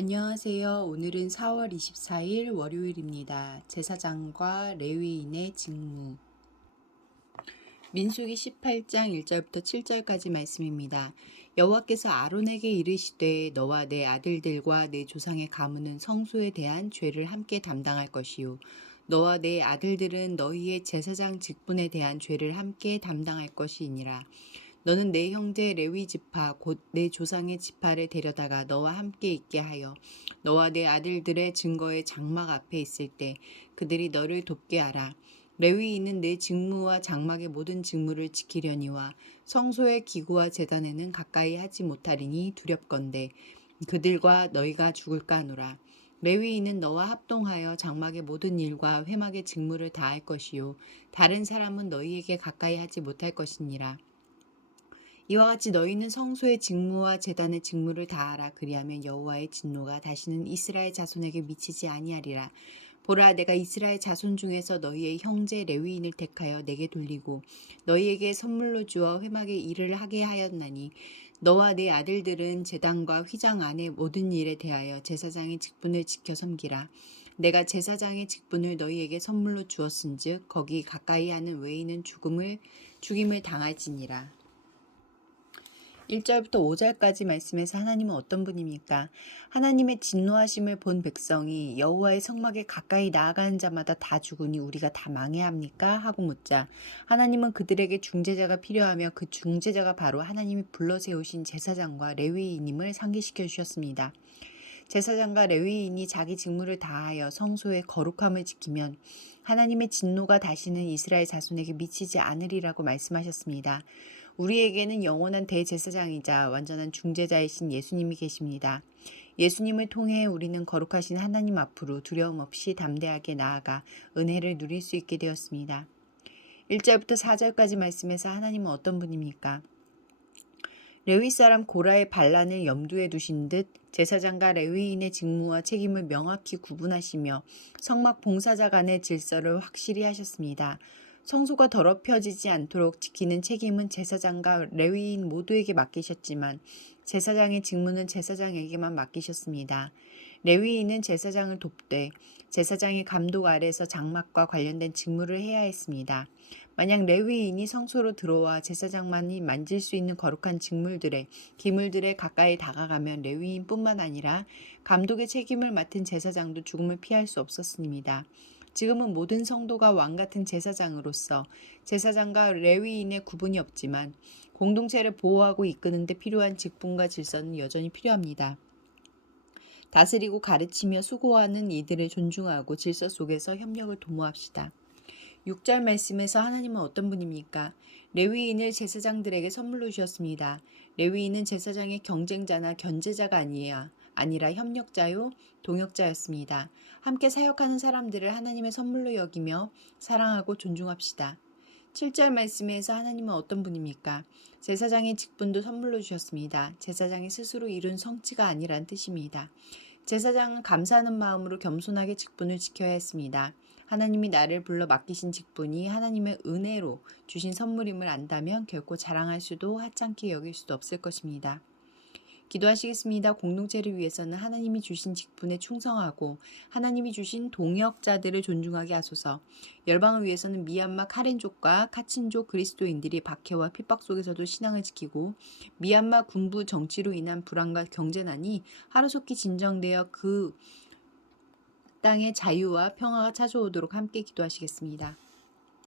안녕하세요. 오늘은 4월 24일 월요일입니다. 제사장과 레위인의 직무. 민수기 18장 1절부터 7절까지 말씀입니다. 여호와께서 아론에게 이르시되 너와 내 아들들과 내 조상의 가문은 성소에 대한 죄를 함께 담당할 것이요 너와 내 아들들은 너희의 제사장 직분에 대한 죄를 함께 담당할 것이니라. 너는 내 형제 레위 지파 곧 내 조상의 지파를 데려다가 너와 함께 있게 하여 너와 내 아들들의 증거의 장막 앞에 있을 때 그들이 너를 돕게 하라. 레위인은 내 직무와 장막의 모든 직무를 지키려니와 성소의 기구와 재단에는 가까이 하지 못하리니 두렵건대 그들과 너희가 죽을까 하노라. 레위인은 너와 합동하여 장막의 모든 일과 회막의 직무를 다할 것이요 다른 사람은 너희에게 가까이 하지 못할 것이니라. 이와 같이 너희는 성소의 직무와 재단의 직무를 다하라 그리하면 여호와의 진노가 다시는 이스라엘 자손에게 미치지 아니하리라. 보라 내가 이스라엘 자손 중에서 너희의 형제 레위인을 택하여 내게 돌리고 너희에게 선물로 주어 회막의 일을 하게 하였나니 너와 내 아들들은 제단과 휘장 안의 모든 일에 대하여 제사장의 직분을 지켜 섬기라. 내가 제사장의 직분을 너희에게 선물로 주었은즉 거기 가까이 하는 외인은 죽음을 죽임을 당할지니라 1절부터 5절까지 말씀에서 하나님은 어떤 분입니까? 하나님의 진노하심을 본 백성이 여호와의 성막에 가까이 나아가는 자마다 다 죽으니 우리가 다 망해야 합니까? 하고 묻자 하나님은 그들에게 중재자가 필요하며 그 중재자가 바로 하나님이 불러 세우신 제사장과 레위인임을 상기시켜 주셨습니다. 제사장과 레위인이 자기 직무를 다하여 성소의 거룩함을 지키면 하나님의 진노가 다시는 이스라엘 자손에게 미치지 않으리라고 말씀하셨습니다. 우리에게는 영원한 대제사장이자 완전한 중재자이신 예수님이 계십니다. 예수님을 통해 우리는 거룩하신 하나님 앞으로 두려움 없이 담대하게 나아가 은혜를 누릴 수 있게 되었습니다. 1절부터 4절까지 말씀에서 하나님은 어떤 분입니까? 레위 사람 고라의 반란을 염두에 두신 듯 제사장과 레위인의 직무와 책임을 명확히 구분하시며 성막 봉사자 간의 질서를 확실히 하셨습니다. 성소가 더럽혀지지 않도록 지키는 책임은 제사장과 레위인 모두에게 맡기셨지만 제사장의 직무는 제사장에게만 맡기셨습니다. 레위인은 제사장을 돕되 제사장의 감독 아래서 장막과 관련된 직무를 해야 했습니다. 만약 레위인이 성소로 들어와 제사장만이 만질 수 있는 거룩한 직물들의 기물들에 가까이 다가가면 레위인뿐만 아니라 감독의 책임을 맡은 제사장도 죽음을 피할 수 없었습니다. 지금은 모든 성도가 왕 같은 제사장으로서 제사장과 레위인의 구분이 없지만 공동체를 보호하고 이끄는 데 필요한 직분과 질서는 여전히 필요합니다. 다스리고 가르치며 수고하는 이들을 존중하고 질서 속에서 협력을 도모합시다. 6절 말씀에서 하나님은 어떤 분입니까? 레위인을 제사장들에게 선물로 주셨습니다. 레위인은 제사장의 경쟁자나 견제자가 아니에요. 아니라 협력자요, 동역자였습니다. 함께 사역하는 사람들을 하나님의 선물로 여기며 사랑하고 존중합시다. 7절 말씀에서 하나님은 어떤 분입니까? 제사장의 직분도 선물로 주셨습니다. 제사장이 스스로 이룬 성취가 아니란 뜻입니다. 제사장은 감사하는 마음으로 겸손하게 직분을 지켜야 했습니다. 하나님이 나를 불러 맡기신 직분이 하나님의 은혜로 주신 선물임을 안다면 결코 자랑할 수도 하찮게 여길 수도 없을 것입니다. 기도하시겠습니다. 공동체를 위해서는 하나님이 주신 직분에 충성하고 하나님이 주신 동역자들을 존중하게 하소서. 열방을 위해서는 미얀마 카렌족과 카친족 그리스도인들이 박해와 핍박 속에서도 신앙을 지키고 미얀마 군부 정치로 인한 불안과 경제난이 하루속히 진정되어 그 땅의 자유와 평화가 찾아오도록 함께 기도하시겠습니다.